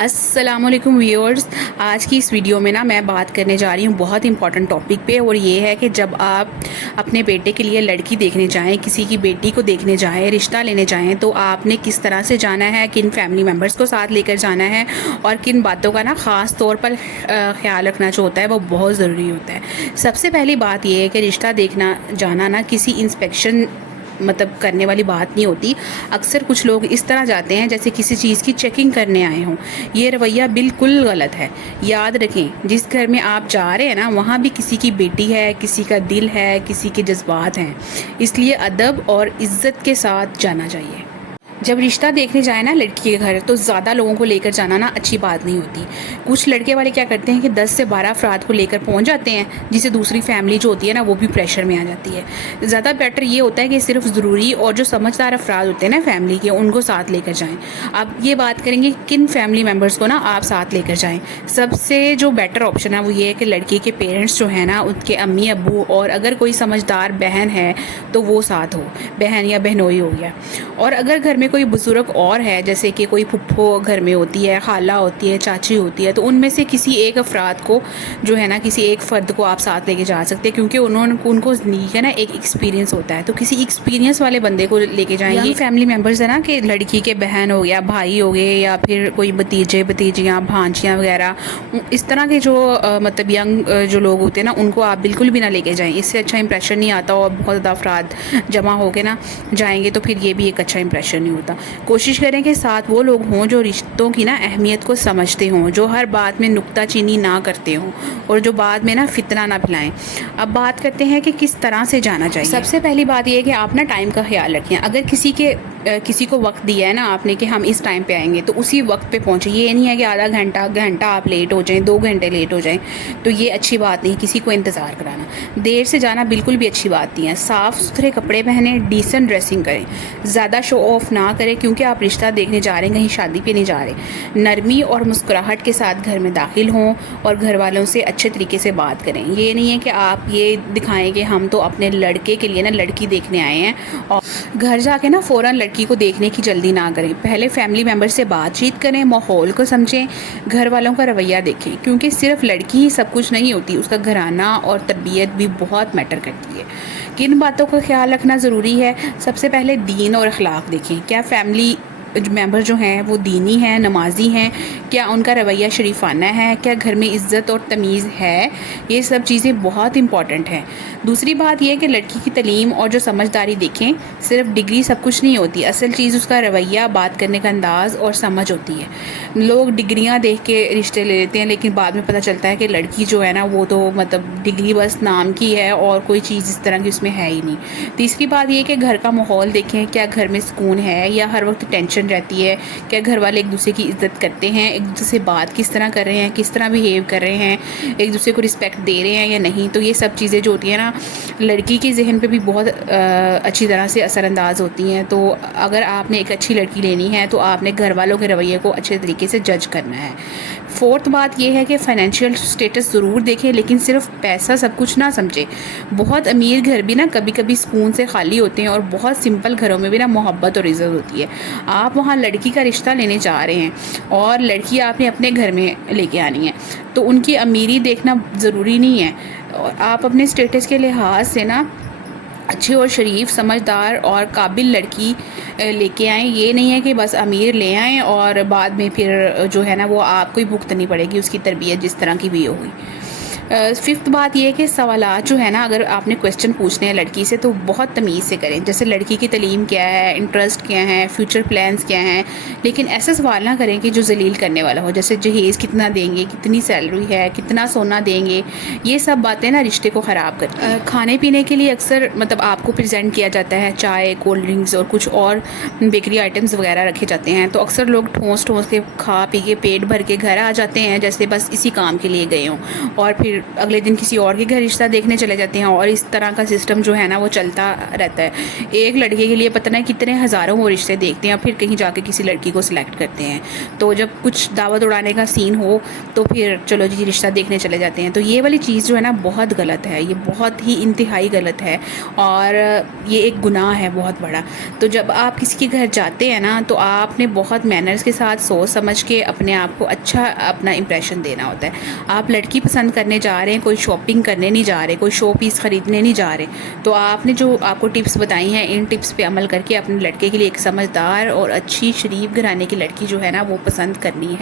अस्सलाम वालेकुम व्यूअर्स। आज की इस वीडियो में ना मैं बात करने जा रही हूँ बहुत इंपॉर्टेंट टॉपिक पे, और ये है कि जब आप अपने बेटे के लिए लड़की देखने जाएं, किसी की बेटी को देखने जाएं, रिश्ता लेने जाएं, तो आपने किस तरह से जाना है, किन फैमिली मेम्बर्स को साथ लेकर जाना है और किन बातों का ना ख़ास तौर पर ख्याल रखना जो होता है वो बहुत ज़रूरी होता है। सबसे पहली बात ये है कि रिश्ता देखना जाना ना किसी इंस्पेक्शन करने वाली बात नहीं होती। अक्सर कुछ लोग इस तरह जाते हैं जैसे किसी चीज़ की चेकिंग करने आए हों। ये रवैया बिल्कुल गलत है। याद रखें, जिस घर में आप जा रहे हैं ना, वहाँ भी किसी की बेटी है, किसी का दिल है, किसी के जज्बात हैं। इसलिए अदब और इज़्ज़त के साथ जाना चाहिए। जब रिश्ता देखने जाए ना लड़की के घर, तो ज़्यादा लोगों को लेकर जाना ना अच्छी बात नहीं होती। कुछ लड़के वाले क्या करते हैं कि 10 से 12 अफराद को लेकर पहुंच जाते हैं, जिससे दूसरी फैमिली जो होती है ना वो भी प्रेशर में आ जाती है। ज़्यादा बेटर ये होता है कि सिर्फ ज़रूरी और जो समझदार अफराद होते हैं ना फैमिली के, उनको साथ लेकर जाएँ। अब ये बात करेंगे किन फैमिली मेम्बर्स को ना आप साथ लेकर जाएँ। सबसे जो बेटर ऑप्शन है वो ये है कि लड़की के पेरेंट्स जो है ना, उनके अम्मी अब्बू, और अगर कोई समझदार बहन है तो वो साथ हो, बहन या बहनोई हो गया। और अगर घर में कोई बुजुर्ग और है, जैसे कि कोई फुप्पो घर में होती है, खाला होती है, चाची होती है, तो उनमें से किसी एक अफराद को जो है ना, किसी एक फ़र्द को आप साथ लेके जा सकते हैं, क्योंकि उनको ज़िंदगी का ना एक एक्सपीरियंस होता है। तो किसी एक्सपीरियंस वाले बंदे को लेके जाएंगे। ये फैमिली मेम्बर्स है ना कि लड़की के बहन हो गया, भाई हो गए, या फिर कोई भतीजे भतीजियाँ भांजियाँ वगैरह, इस तरह के जो यंग जो लोग होते हैं ना, उनको आप बिल्कुल भी ना लेके जाएँ। इससे अच्छा इंप्रेशन नहीं आता, और बहुत ज़्यादा अफराद जमा हो के ना जाएंगे तो फिर ये भी एक अच्छा इंप्रेशन नहीं होता। कोशिश करें कि साथ वो लोग हों जो रिश्तों की ना अहमियत को समझते हों, जो हर बात में नुक्ताचीनी ना करते हों, और जो बाद में ना फितना ना फैलाएं। अब बात करते हैं कि किस तरह से जाना चाहिए। सबसे पहली बात ये है कि आप ना टाइम का ख्याल रखें। अगर किसी को वक्त दिया है ना आपने कि हम इस टाइम पे आएंगे, तो उसी वक्त पे पहुंचे। ये नहीं है कि आधा घंटा आप लेट हो जाएं, 2 घंटे लेट हो जाएं, तो ये अच्छी बात नहीं। किसी को इंतज़ार कराना, देर से जाना बिल्कुल भी अच्छी बात नहीं है। साफ़ सुथरे कपड़े पहने, डिसेंट ड्रेसिंग करें, ज़्यादा शो ऑफ ना करें, क्योंकि आप रिश्ता देखने जा रहे हैं, कहीं शादी पे नहीं जा रहे। नरमी और मुस्कुराहट के साथ घर में दाखिल हों और घर वालों से अच्छे तरीके से बात करें। ये नहीं है कि आप ये दिखाएं कि हम तो अपने लड़के के लिए ना लड़की देखने आए हैं, और घर जाके ना फ़ौरन लड़की को देखने की जल्दी ना करें। पहले फैमिली मेम्बर से बातचीत करें, माहौल को समझें, घर वालों का रवैया देखें, क्योंकि सिर्फ लड़की ही सब कुछ नहीं होती, उसका घराना और तरबियत भी बहुत मैटर करती है। किन बातों का ख्याल रखना ज़रूरी है? सबसे पहले दीन और अखलाक देखें। क्या फैमिली मेंबर जो हैं वो दीनी हैं, नमाजी हैं? क्या उनका रवैया शरीफाना है? क्या घर में इज़्ज़त और तमीज़ है? ये सब चीज़ें बहुत इंपॉर्टेंट हैं। दूसरी बात यह है कि लड़की की तलीम और जो समझदारी देखें। सिर्फ डिग्री सब कुछ नहीं होती, असल चीज़ उसका रवैया, बात करने का अंदाज़ और समझ होती है। लोग डिग्रियाँ देख के रिश्ते ले लेते हैं, लेकिन बाद में पता चलता है कि लड़की जो है ना वो तो डिग्री बस नाम की है और कोई चीज़ इस तरह की उसमें है ही नहीं। तीसरी बात यह कि घर का माहौल देखें। क्या घर में सुकून है या हर वक्त टेंशन रहती है? क्या घर वाले एक दूसरे की इज्जत करते हैं? एक दूसरे से बात किस तरह कर रहे हैं, किस तरह बिहेव कर रहे हैं, एक दूसरे को रिस्पेक्ट दे रहे हैं या नहीं? तो ये सब चीज़ें जो होती हैं ना, लड़की के जहन पे भी बहुत अच्छी तरह से असरअंदाज होती हैं। तो अगर आपने एक अच्छी लड़की लेनी है तो आपने घर वालों के रवैये को अच्छे तरीके से जज करना है। फोर्थ बात यह है कि फ़ाइनेंशियल स्टेटस ज़रूर देखें, लेकिन सिर्फ पैसा सब कुछ ना समझे। बहुत अमीर घर भी ना कभी कभी सुकून से खाली होते हैं, और बहुत सिंपल घरों में भी ना मोहब्बत और इज़्ज़त होती है। आप वहाँ लड़की का रिश्ता लेने जा रहे हैं और लड़की आपने अपने घर में लेके आनी है, तो उनकी अमीरी देखना ज़रूरी नहीं है। और आप अपने स्टेटस के लिहाज से ना अच्छी और शरीफ, समझदार और काबिल लड़की लेके आएँ। ये नहीं है कि बस अमीर ले आएँ और बाद में फिर जो है ना वो आपको ही भुगतनी पड़ेगी उसकी तरबियत जिस तरह की भी होगी। फिफ्थ बात यह है कि सवालात जो है ना, अगर आपने क्वेश्चन पूछने हैं लड़की से तो बहुत तमीज़ से करें। जैसे लड़की की तलीम क्या है, इंटरेस्ट क्या है, फ्यूचर प्लान्स क्या हैं, लेकिन ऐसा सवाल ना करें कि जो जलील करने वाला हो। जैसे जहेज़ कितना देंगे, कितनी सैलरी है, कितना सोना देंगे, ये सब बातें ना रिश्ते को ख़राब करती हैं। खाने पीने के लिए अक्सर आपको प्रेजेंट किया जाता है चाय, कोल्ड ड्रिंक्स और कुछ और बेकरी आइटम्स वगैरह रखे जाते हैं, तो अक्सर लोग ठोंस के खा पी के पेट भर के घर आ जाते हैं, जैसे बस इसी काम के लिए गए हों, और फिर پھر اگلے دن کسی اور کے گھر رشتہ دیکھنے چلے جاتے ہیں، اور اس طرح کا سسٹم جو ہے نا وہ چلتا رہتا ہے۔ ایک لڑکے کے لیے پتہ نہیں کتنے ہزاروں وہ رشتے دیکھتے ہیں، پھر کہیں جا کے کسی لڑکی کو سلیکٹ کرتے ہیں۔ تو جب کچھ دعوت اڑانے کا سین ہو تو پھر چلو جی رشتہ دیکھنے چلے جاتے ہیں۔ تو یہ والی چیز جو ہے نا بہت غلط ہے، یہ بہت ہی انتہائی غلط ہے، اور یہ ایک گناہ ہے بہت بڑا۔ تو جب آپ کسی کے گھر جاتے ہیں نا تو آپ نے بہت مینرز کے ساتھ سوچ سمجھ کے اپنے آپ کو اچھا اپنا امپریشن دینا ہوتا ہے۔ آپ لڑکی پسند کرنے جا رہے ہیں، کوئی شاپنگ کرنے نہیں جا رہے، کوئی شو پیس خریدنے نہیں جا رہے، تو آپ نے جو آپ کو ٹپس بتائی ہیں ان ٹپس پہ عمل کر کے اپنے لڑکے کے لیے ایک سمجھدار اور اچھی شریف گھرانے کی لڑکی جو ہے نا وہ پسند کرنی ہے۔